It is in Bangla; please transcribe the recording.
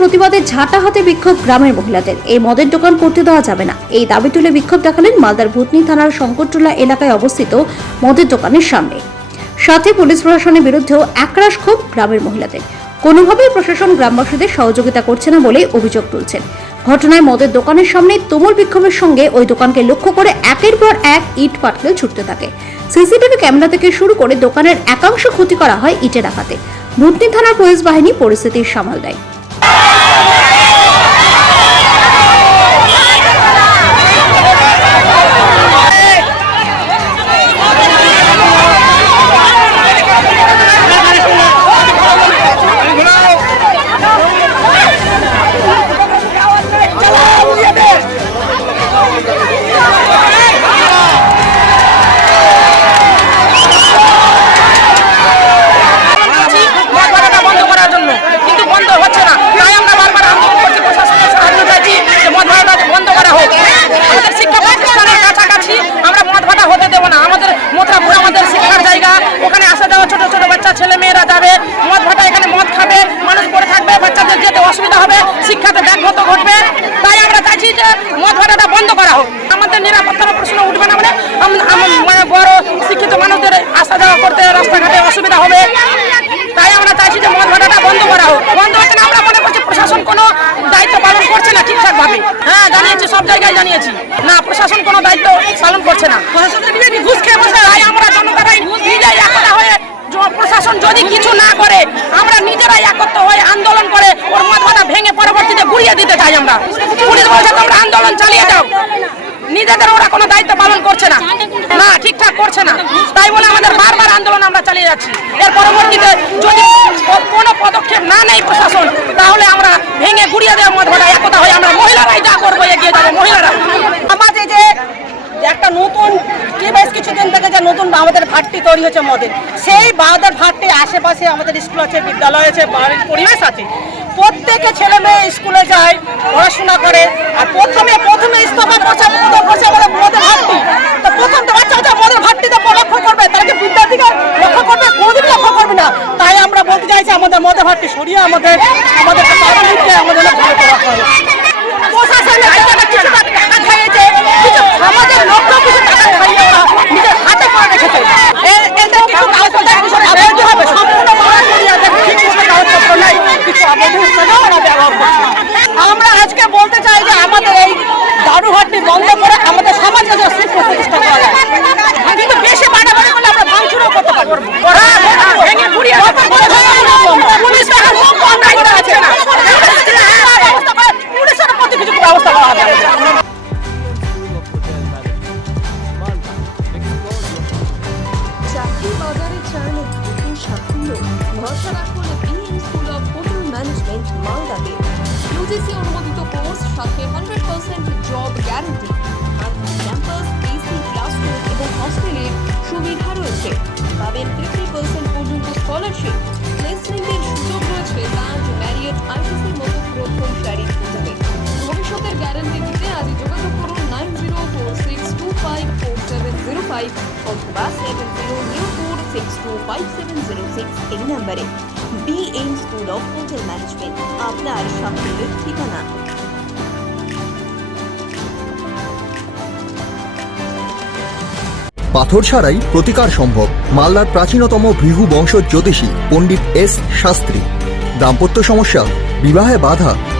প্রতিবাদে ঝাঁটা হাতে বিক্ষোভ গ্রামের মহিলাদের। এই মদের দোকান করতে দেওয়া যাবে না। এই দাবি তুলে বিক্ষোভ দেখালেন মালদার ভূতনি থানার শঙ্করটোলা এলাকায় অবস্থিত মদের দোকানের সামনে। সাথে পুলিশ প্রশাসনের বিরুদ্ধেও একরাশ ক্ষোভ গ্রামের মহিলাদের। কোনোভাবেই প্রশাসন গ্রামবাসীদের সহযোগিতা করছে না বলে অভিযোগ তুলছেন। ঘটনায় মদের দোকানের সামনে তুমুল বিক্ষোভের সঙ্গে ওই দোকানকে লক্ষ্য করে একের পর এক ইট পাটকেল ছুটতে থাকে। সিসিটিভি ক্যামেরা থেকে শুরু করে দোকানের একাংশ ক্ষতি করা হয় ইটের আঘাতে। ভূতনি থানার পুলিশ বাহিনী পরিস্থিতির সামাল দেয় আছি মদ ভাড়াটা বন্ধ করার জন্য কিন্তু বন্ধ হচ্ছে না তাই আমরা বারবার আন্দোলন করছি প্রশাসনের সাহায্য চাইছি যে মদ ভাড়াটা বন্ধ করা হোক আমাদের শিক্ষা প্রতিষ্ঠানের কাছাকাছি আমরা মদ ভাড়া হতে দেবো না আমাদের মথুরাপুর আমাদের শিক্ষার জায়গা ওখানে আসা যাওয়া ছোট ছোট বাচ্চা ছেলে মেয়েরা যাবে মদ ভাটা এখানে মদ খাবে মানুষ পড়ে থাকবে বাচ্চাদের যেতে অসুবিধা হবে শিক্ষাতে ব্যাঘাত ঘটবে তাই আমরা চাইছি যে মদ ভাটাটা বন্ধ করা হোক। আমাদের নিরাপত্তার প্রশ্ন উঠবে না মানে মানে বড় শিক্ষিত মানুষদের আসা যাওয়া করতে রাস্তাঘাটে অসুবিধা হবে। তাই আমরা চাইছি যে মদ বন্ধ করা হোক। বন্ধ হচ্ছে না, আমরা মনে করছি প্রশাসন কোনো দায়িত্ব পালন করছে না ঠিকঠাক ভাবে হ্যাঁ জানিয়েছি, সব জায়গায় জানিয়েছি। না, প্রশাসন কোনো দায়িত্ব পালন করছে না। ঘুষ খেয়ে বসে তাই আমরা জনতারাই নিজেই একতা হয়ে প্রশাসন যদি কিছু না করে, আমরা নিজেরাই একত্র হয়ে আন্দোলন করে ওর মদ ভাটা ভেঙে গুড়িয়ে দিতে চাই আমরা। পুলিশ বলছে তোমরা আন্দোলন চালিয়ে যাও। নিজেদের ওরা কোনো দায়িত্ব পালন করছে না। না, ঠিকঠাক করছে না। তাই বলে আমাদের বারবার আন্দোলন আমরা চালিয়ে যাচ্ছি। এর পরবর্তীতে যদি কোনো পদক্ষেপ না নেয় প্রশাসন, তাহলে আমরা ভেঙে গুড়িয়ে দেওয়ার মধ্যে একতা হয়ে আমরা মহিলারাই যা করব এগিয়ে যাব মহিলারা আমাদের যে একটা নতুন কি বেশ কিছুদিন থেকে যে নতুন আমাদের ভাটটি তৈরি হয়েছে মদের সেই বাদের ভাটটি আশেপাশে আমাদের স্কুল আছে, বিদ্যালয় আছে, বাড়ির পরিবেশ আছে। প্রত্যেকে ছেলে মেয়ে স্কুলে যায়, পড়াশোনা করে, আর প্রথমে প্রথমে ইস্তফা মদের ভাটটি। তো প্রথম মদের ভাটটিতে লক্ষ্য করবে তাকে বিদ্যার্থীকে লক্ষ্য লক্ষ্য করবে না। তাই আমরা বলতে আমাদের মদের ভাটটি সরিয়ে আমাদের আমাদের পাবলিককে আমাদের ভালো করা হয় প্রশাসনের টাকা কিছু টাকা খাইয়েছে কিছু সমাজের লক্ষ্য কিছু টাকা খাইয়ে ওরা নিজের হাতে করে রেখেছে এ- এদের কিছু কাগজপত্র কিছু অবৈধ হবে সম্পূর্ণ মানা করি এদের ঠিক কোনো কাগজপত্র নাই কিছু অবৈধ হিসেবে ওরা ব্যবহার করছে আমরা আজকে বলতে চাই যে আমাদের এই দারুহাটটি বন্ধ করে আমাদের সমাজকে সুস্থ প্রতিষ্ঠা করা যায়। কিন্তু বেশি বাড়াবাড়ি করলে আমরা ভাঙচুরও করতে পারব। হ্যাঁ, হ্যাঁ, ভেঙে পুলিশ এখন খুব কম দায়িত্ব আছে না। পুলিশের প্রতি কিছু ব্যবস্থা করা হবে শারীর ভবিষ্যতের গ্যারান্টি দিতে যোগাযোগ করুন nine zero four six two five four seven zero five অথবা seven zero zero four six two five seven zero six এই নাম্বারে B M school of hotel management আপনার ঠিকানা। পাথর ছাড়াই প্রতিকার সম্ভব, মালদার প্রাচীনতম ভৃহু বংশ জ্যোতিষী পণ্ডিত এস শাস্ত্রী। দাম্পত্য সমস্যা, বিবাহে বাধা